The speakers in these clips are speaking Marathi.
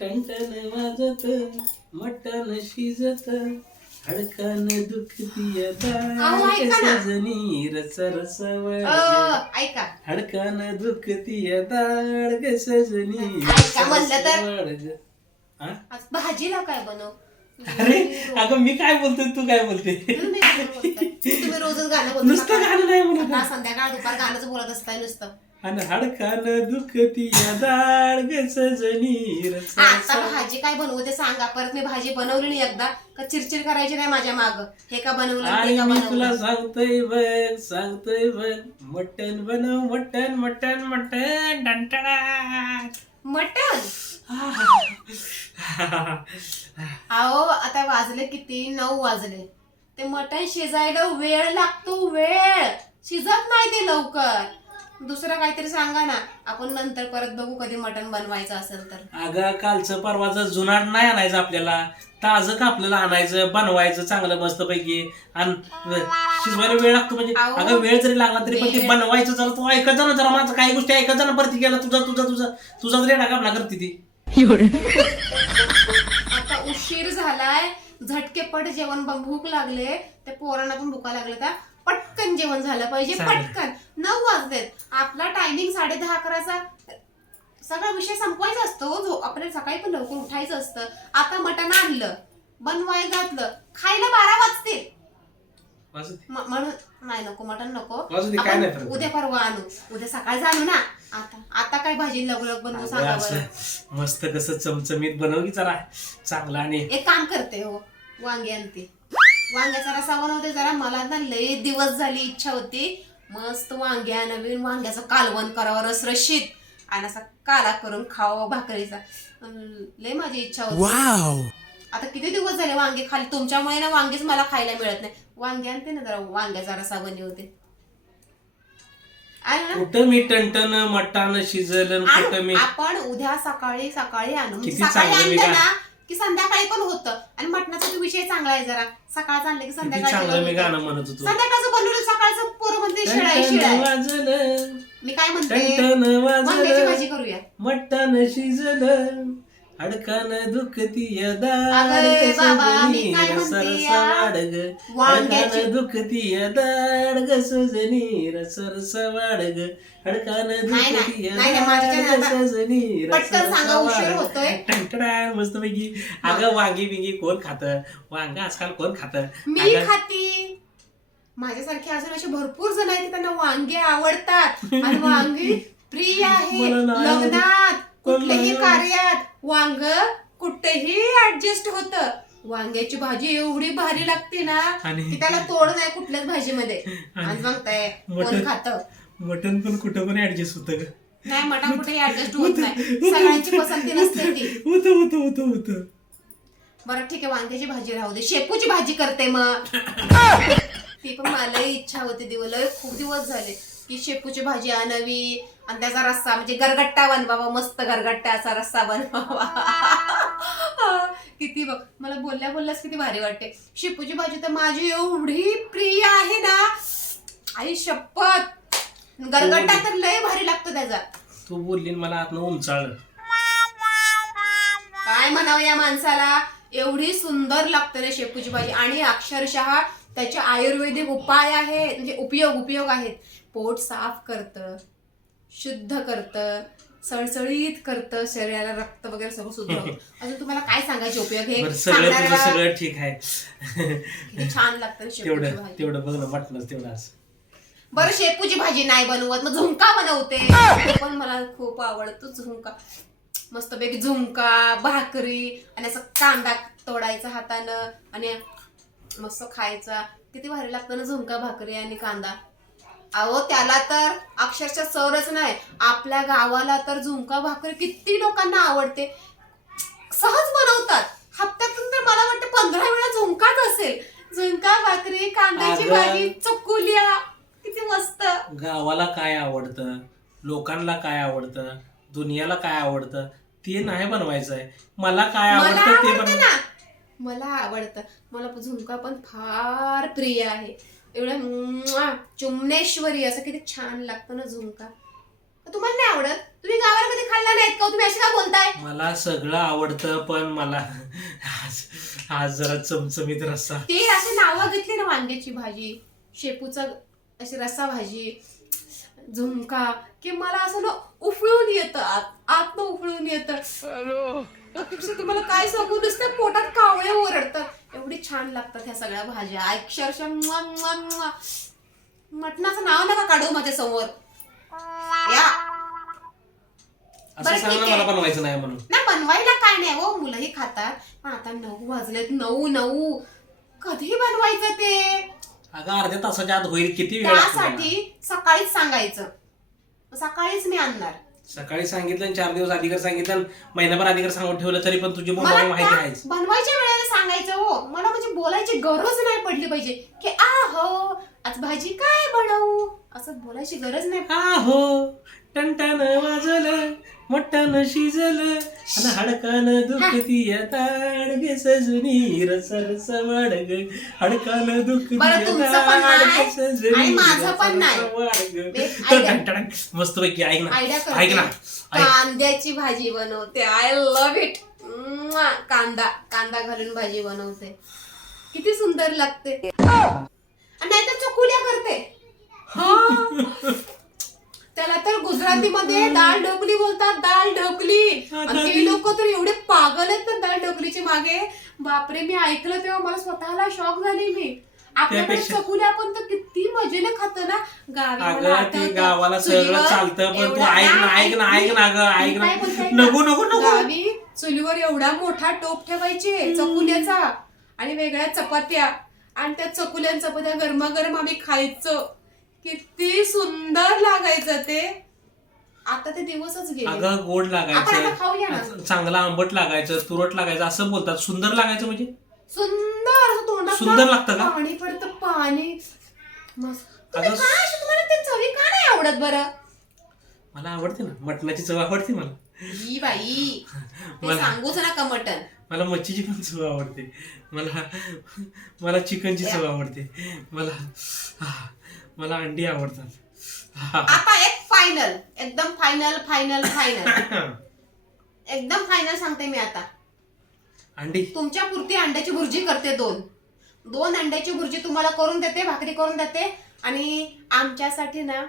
टणटण वाजत मटण शिजत हडकान दुखती ना. सजनी रस रस अ, ऐका हडकान दुखती दाड ग सजनी ऐका म्हणलं तर. वाडग. हा? आज भाजीला काय बनव अरे अगं मी काय बोलतोय तू काय बोलते तुम्ही रोजच गाणं बोलता नुसतं गाणं नाही म्हणत सकाळ संध्याकाळ दुपार गाणंच बोलत असताय नुसतं आणि हडकान दुखती दाड ग सजनी रस आता भाजी काय बनवू ते सांगा. परत मी भाजी बनवली नाही एकदा. का चिरचिर करायची नाही माझ्या माग? हे का बनवलं ते आणि का मी तुला बनवलं सांगतोय बघ सांगतोय बघ. मटन बनव मटन मटन मटन टंटण मटण? अहो आता वाजले किती? नऊ वाजले. ते मटण शिजायला वेळ लागतो वेळ. शिजत नाही ते लवकर. दुसरं काहीतरी सांगा ना. आपण नंतर परत बघू कधी मटण बनवायचं असेल तर. अगं कालचं परवाचं जुनाट नाही आणायचं आपल्याला. ताजं का आपल्याला आणायचं बनवायचं चांगलं मस्त पैकी आणि शिजवायला वेळ लागतो म्हणजे. अगं वेळ जरी लागला तरी पण ते वेळ- बनवायचं जरा. तू ऐकत जा ना जरा माझं. काही गोष्टी ऐकत जा ना परत गेला तुझा तुझा तुझा. तुझा तरी टाका आपला करते ती. आता उशीर झालाय. झटकेपट जेवण भूक लागले. ते पोरांना पण भूका लागले त्या. पटकन जेवण झालं पाहिजे चालेल. पटकन. नऊ वाजलेत. आपला टायमिंग साडे दहा अकराचा सगळा विषय संपवायचा असतो. जो आपल्याला सकाळी पण लवकर उठायचं असतं. आता मटण आणलं बनवाय घातलं खायला बारा वाजतील. वाजू दे. म- म्हणून नाही नको मटण नको. वाजू दे, काय आपण नाही फरक उद्या परवा आणू. उद्या सकाळी आणू ना. आता आता काय भाजी लग लग बनवू सांगा बरं. असं मस्त कसं चमचमीत बनव की जरा चांगला आणि एक काम करते हो वांगे आणते. वांग्याचा रसा बनवते जरा. मला ना लय दिवस झाली इच्छा होती. मस्त वांगे नवीन वांग्याचं कालवण करावं रसरशीत. आणि असा काला करून खावं भाकरीचा. लय माझी इच्छा होती. आता किती दिवस झाले वांगे खाली? तुमच्यामुळे ना वांगेच मला खायला मिळत नाही. वांगे आणते ना जरा वांग्याचा रसा बनवते कुठं मी टणटण मटण शिजल कुठं. मी आपण उद्या सकाळी सकाळी आणू. किती सकाळी आणलं ना की संध्याकाळी पण होतं. आणि मटणाचा तो विषय चांगला आहे जरा. सकाळचं आणलं की किती संध्याकाळी चांगलं मी होतं. गाणं म्हणत होतो. संध्याकाळचं बनवलं सकाळचं पोरं म्हणते टणटण शिळाय वाजलं. मी काय म्हणते? भाजी करूया. मटण शिजलं. हडकान दुखती अगं बाबा, मी काय म्हणते या? वाडग वांग्याची हडकान दुखती दाड ग सजनी रस रस वाडग हडकान नाही, दुखती नाही, नाही, माझ्याच्या दाड ग सजनी रस पटकन रस सांगा, उशीर वाडग. मस्त पैकी अगं वांगी बिंगी कोण खात? वांग आजकाल कोण खात? मी खाती. माझ्यासारखे अजून असे भरपूर जण आहेत की त्यांना वांगे आवडतात. आणि वांगी प्रिय आहे. लग्नात. कुठल्याही कार्यात वांग कुठेही ऍडजस्ट होत. वांग्याची भाजी एवढी भारी लागते ना आणि- की त्याला तोड नाही कुठल्याच भाजीमध्ये. आणि आणि सांगताय कोण मटण- खात? मटण पण कुठं पण ऍडजस्ट होतं ग. नाही मटण कुठेही ऍडजस्ट होत नाही. सगळ्यांची पसंती नसते ती. होतं होतं होतं होतं बरं ठीक आहे वांग्याची भाजी राहू दे. शेपूची भाजी करते मग. ती पण मला इच्छा होती दिवस. खूप दिवस झाले. की शेपूची भाजी आणावी आणि त्याचा रस्सा म्हणजे गरगट्टा बनवावा मस्त गरगट्टा असा रस्सा बनवावा. किती बघ मला बोलल्या बोलल्यास किती भारी वाटते. शेपूची भाजी तर माझी एवढी प्रिय आहे ना. आई शपथ. गरगट्टा तर लय भारी लागतो त्याचा. तू बोलली आणि मला आतनं उमचाळलं काय म्हणावं या माणसाला? एवढी सुंदर लागते ना शेपूची भाजी. आणि अक्षरशः त्याचे आयुर्वेदिक उपाय आहे म्हणजे उपयोग उपयोग आहेत. पोट साफ करतं. शुद्ध करतं सळसळीत करतं शरीराला रक्त वगैरे सगळं सुधारतं अजून तुम्हाला काय सांगायचे उपयोग? हे बरं सगळं तुझं सांगणाऱ्याला सगळं ठीक आहे. किती छान लागतं शेपूची तेवढं भाजी. तेवढं बघ ना तेवढं असं. बरं शेपूची भाजी नाही बनवत मग झुणका बनवते. ते पण मला खूप आवडतो झुणका मस्तपैकी झुणका भाकरी आणि असं कांदा तोडायचा हातानं आणि मस्त खायचा. किती भारी लागतं ना झुणका भाकरी आणि कांदा. अहो त्याला तर अक्षरशः सरच नाही. आपल्या गावाला तर झुणका भाकरी किती लोकांना आवडते. सहज बनवतात. हप्त्यातून तर मला वाटतं पंधरा वेळा झुणकाच असेल. झुणका भाकरी कांद्याची अगं. भाजी चकुल्या. किती मस्त. गावाला काय आवडतं? लोकांना काय आवडतं? दुनियाला काय आवडतं? ते नाही बनवायचं आहे मला काय मला आवडतं ते आवडतं बनव ना. मला आवडतं. मला झुणका पण फार प्रिय आहे. एवढं चुम्नेश्वरी असं किती छान लागतं ना झुणका तुम्हाला नाही आवडत? तुम्ही गावाला कधी खाल्ला नाहीत का हो? तुम्ही अशी का बोलताय? मला सगळं आवडतं पण मला आज आज जरा चमचमीत रस्सा. ते असे नावं घेतली ना वांग्याची भाजी शेपूचा अशी रस्सा भाजी झुमका की मला असं ना उफळून येतं आत आतनं उफळून येतं. अक्षरशः तुम्हाला काय सांगू? नुसत्या पोटात कावळे ओरडतात. एवढी छान लागतात ह्या सगळ्या भाज्या. अक्षरशः. मटणाचं नाव नका काढू माझ्यासमोर या. असं बरं, सांग ठीक ना आहे. मला बनवायचं नाही म्हणून. बनवायला काय नाही हो मुलंही खातात. पण आता नऊ वाजलेत नऊ नऊ. कधी बनवायचं ते? अगं अर्ध्या तासाच्या आत होईल. किती वेळ लागतो त्याला? त्यासाठी सकाळीच सांगायचं. सकाळीच मी आणणार. सकाळी सांगितलं आणि चार दिवस अधिकार सांगितलं आणि महिनाभर अधिकार सांगून ठेवलं तरी पण तुझी मला माहिती त्या आहेच. बनवायच्या वेळेला सांगायचं हो. मला म्हणजे बोलायची गरज नाही पडली पाहिजे. की आ हो आज भाजी काय बनवू? असं बोलायची गरज नाही. आहो टनटन वाजलं मोठ्यानं शिजलं आणि हाडकानं दुखती ताडगे सजनी रस रस वाडग हाडकानं दुखती बरं, तुमचं पण नाही, आणि माझं पण नाही. एक idea. मस्त पैकी ऐक ना आयडिया ऐक ना कांद्याची भाजी बनवते. आय लव्ह इट कांदा कांदा घालून भाजी बनवते. किती सुंदर लागते. आणि नाहीतर चकुल्या करते. हा. त्याला तर गुजरातीमध्ये दाल ढोकली बोलतात दाल ढोकली. आणि ते लोक तर एवढे पागल आहेत ना दाल ढोकलीच्या मागे. बापरे मी ऐकलं तेव्हा मला स्वतःला शॉक झाली मी. आपल्याकडे चकुल्या पण तर किती मजेने खातो ना. गावी गावाला सगळं चालतं पण तू ऐक ना ऐक ना ऐक ना ग ऐक ना. नको. नको चुलीवर एवढा मोठा टोप ठेवायचे चकुल्याचा आणि वेगळ्या चपात्या. आणि त्या चकुल्या चपात्या गरमागरम आम्ही खायचो. किती सुंदर लागायचं ते. आता ते दिवसच गेले. अगं गोड आपण आता लागायचं. खाऊया ना. चांगलं आंबट लागायचं तुरट लागायचं असं बोलतात. सुंदर लागायचं म्हणजे? सुंदर असं तोंडात सुंदर लागतं का? पाणी पडतं पाणी. मस्त. तुम्ही अगं- काय अशी तुम्हाला ते चवी का नाही आवडत बरं? मला आवडते ना. मटणाची चव आवडते मला. ही बाई. ते मला- सांगूच नका मटन मला मच्छीची पण चव आवडते. मला मला चिकनची चव आवडते. मला हा, मला अंडी आवडतात. हा. आता एक फायनल एकदम फायनल फायनल फायनल एकदम फायनल सांगते मी आता. अंडी. तुमच्या पुरती अंड्याची भुर्जी करते दोन. दोन अंड्याची भुर्जी तुम्हाला करून देते भाकरी करून देते. आणि आमच्यासाठी ना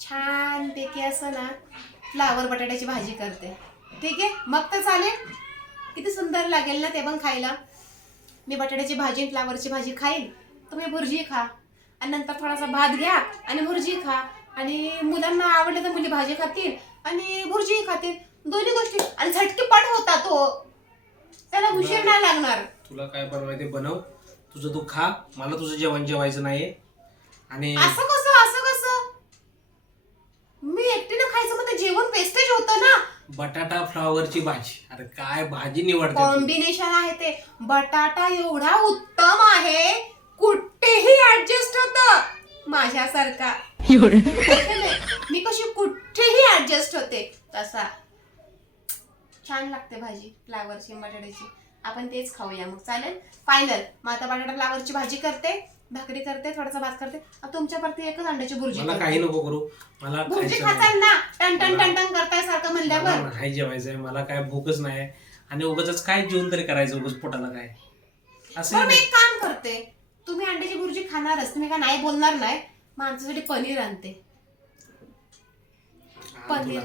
छान पैकी असं ना फ्लावर बटाट्याची भाजी करते. ठीक आहे? मग तर चालेल. किती सुंदर लागेल ना ते पण खायला. मी बटाट्याची भाजी फ्लावरची भाजी खाईन. तुम्ही भुर्जी खा. आणि नंतर थोडासा भात घ्या आणि भुर्जी खा. आणि मुलांना आवडलं तर मुली भाजी खातील आणि भुर्जी खातील. दोन्ही गोष्टी. आणि झटकीपट होता तो त्याला उशीर नाही लागणार. तुला काय बनवायचे बनव. तुझं तू खा. मला तुझं जेवण जेवायचं नाही आणि असं कसं मी एकटीनं खायचं मग ते जेवण वेस्टेज होतं ना बटाटा फ्लावरची भाजी. अरे काय भाजी निवडते तू? कॉम्बिनेशन आहे ते. बटाटा एवढा उत्तम आहे कुठेही ऍडजस्ट होत. माझ्यासारखा. नाही. मी कशी कुठेही ऍडजस्ट होते. तसा. छान लागते भाजी फ्लावरची बटाट्याची. आपण तेच खाऊया. मग चालेल? फायनल मग आता बटाटा फ्लावरची भाजी करते. भाकरी करते थोडासा भात करते. तुमच्यावरती एकच अंड्याची भुर्जी मला. काही नको करू. मला भुर्जी खाताल नाही. ना. टन टन टन टन करताय सारखं म्हणल्यावर. मला नाही जेवायचंय. मला काय भूकच नाही. आणि उगाच काय जेवण तरी करायचं उगाच पोटाला काय? असं मी एक काम करते. तुम्ही अंड्याची भुर्जी खाणारच. तुम्ही काय नाही बोलणार नाही. मग आमच्यासाठी पनीर आणते. पनीर.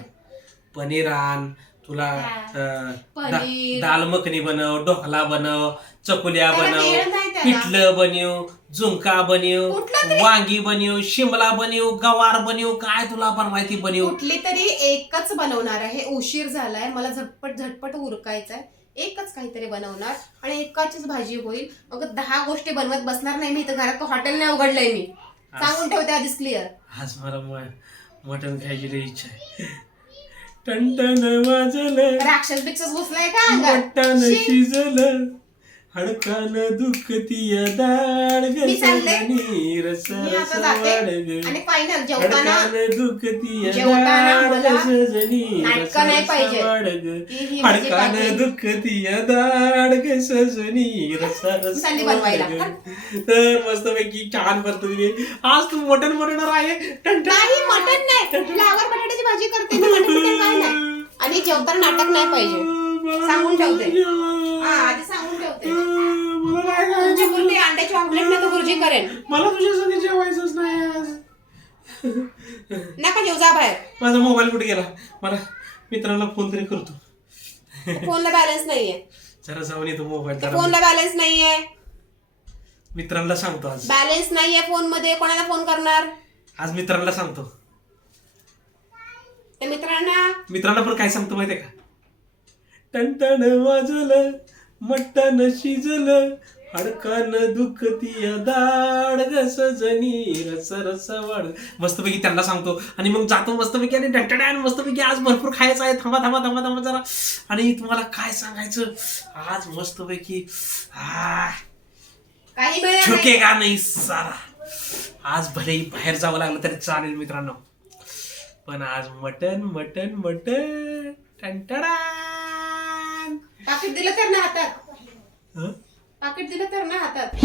पनीर आण. तुला पनीर. दाल मखनी बनव ढोकला बनव चकुल्या त्याला बनव वेळ नाही त्याला. पिठलं बनव. झुमका बनव कुठलं तरी- वांगी बनव शिमला बनव गवार बनव काय तुला बनवायची बनव. कुठली तरी एकच बनवणार आहे. उशीर झालाय. मला झटपट झटपट उरकायचंय. एकच काहीतरी बनवणार आणि एकाचीच भाजी होईल. मग दहा गोष्टी बनवत बसणार नाही मी. इथं घरात हॉटेल नाही उघडलंय मी. सांगून ठेवते आधीच क्लिअर आज मला म- मटण खायची लई इच्छा आहे. टनटन वाजलं. राक्षस बिक्षस घुसलाय का अंगात? मटण शी. शिजलं. हडकान दुखती दाड ग मी चालले. सजनी रस मी रस आता जाते. वाढ आणि ग फायनल जेवताना हडकान जेवताना दाड मला सजनी रस नाटकं नाही रस पाहिजे. वाढ ग की ही माझी हडकान बाकी. दुखती दाड ग सजनी रस चालली बनवायला. तर मस्त पैकी छान पद्धतीने. आज तू मटण बनवणार आहे. टन- नाही मटन नाही. फ्लावर बटाट्याची भाजी करते. मी मटन नाही. आणि जेवताना नाटक नाही पाहिजे. सांगून ठेवते. हा आधी सांगून मला तुमची अंड्याची ऑमलेट नाही तर भुर्जी करेन मला तुझ्या संग जेवायचंच नाही आज. नका जेव जा बाहेर. माझा मोबाईल कुठे गेला? मला मित्राला फोन तरी करतो. फोनला बॅलन्स नाहीये. जरा जाऊन येतो मोबाईल त्या जरा फोनला बॅलन्स नाहीये. मित्रांना सांगतो आज. बॅलन्स नाहीये फोनमध्ये कोणाला फोन करणार? आज मित्रांना सांगतो. त्या मित्रांना? मित्रांना पण काय सांगतो माहितीये का? टणटण वाजलं. मटण शिजलं हडकान दुखती दाड रस रस वाढ मस्तपैकी त्यांना सांगतो. आणि मग जातो मस्तपैकी आणि टणटण मस्तपैकी आज भरपूर खायचं आहे. थांबा थांबा थांबा थांबा जरा. आणि तुम्हाला काय सांगायचं? आज मस्तपैकी आ काही मिळेल नाही. झुकेगा नाही सारा. आज भलेही बाहेर जावं लागलं तरी चालेल मित्रांनो. पण आज मटन मटन मटन. टंटडान पाकिट दिलं तर ना हातात. पाकिट दिलं तर ना हातात.